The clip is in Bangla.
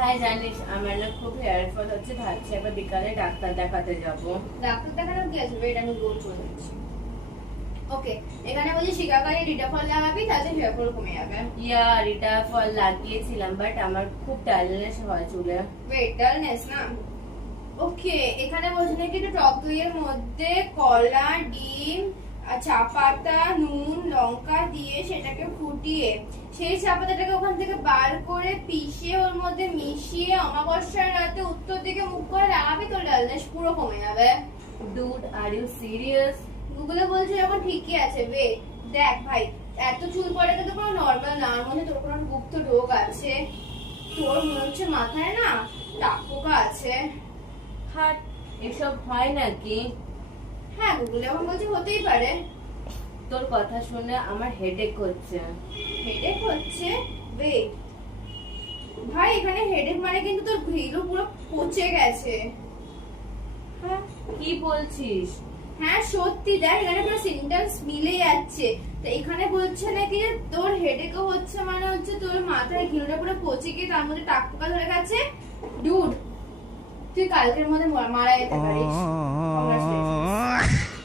ভাই জানিস আমার না খুব হেয়ার ফল হচ্ছে, ভাবছি একবার বিকালে ডাক্তার দেখাতে যাব। ডাক্তার দেখানো কি আছে? এটা আমি গোল করে দিচ্ছি। ওকে, এখানে বলছি শিকাকারি রিটাফল লাগাবি, তাহলে হেয়ার ফল কমে যাবে। ইয়া রিটা ফল লাগিয়েছিলাম, বাট আমার খুব ডালনেস হয় চুলে। ওয়েট, ডালনেস না? ওকে, এখানে বলছি নাকি একটু টক দইয়ের মধ্যে কলা, ডিম আর চা পাতা, নুন, লঙ্কা দিয়ে সেটাকে ফুটিয়ে সেই চা পাতাটাকে ওখান থেকে বার করে পিষে ওর মধ্যে মিশিয়ে অমাবস্যার রাতে উত্তর দিকে মুখ করে লাগাবি, তোর ডালনেস পুরো কমে যাবে। Dude are you serious? গুগলে বলছে যখন ঠিকই আছে। ওয়েট, দেখ ভাই, এত চুল পড়ে তো কোনো নর্মাল না, আর মধ্যে তোর কোনো গুপ্ত রোগ আছে। তোর মনে হচ্ছে মাথায় না টাক পোকা আছে। হাট, এসব হয় নাকি? হ্যাঁ, গুগলে এখন বলছে হতেই পারে। তোর কথা শুনে আমার হেডেক হচ্ছে। হেডেক হচ্ছে? ওয়েট ভাই, এখানে হেডেক মানে কিন্তু তোর ঘিলু পুরো পচে গেছে। হ্যাঁ, কি বলছিস? হ্যাঁ সত্যি, দেখ এখানে পুরো সিমটমস মিলে যাচ্ছে। তো এখানে বলছে নাকি যে তোর হেডেকও হচ্ছে, মানে হচ্ছে তোর মাথায় ঘিলুটা পুরো পচে গিয়ে তার মধ্যে টাক পোকা ধরে গেছে। ডুড, তুই কালকের মধ্যে মারা যেতে পারিস। Congratulations.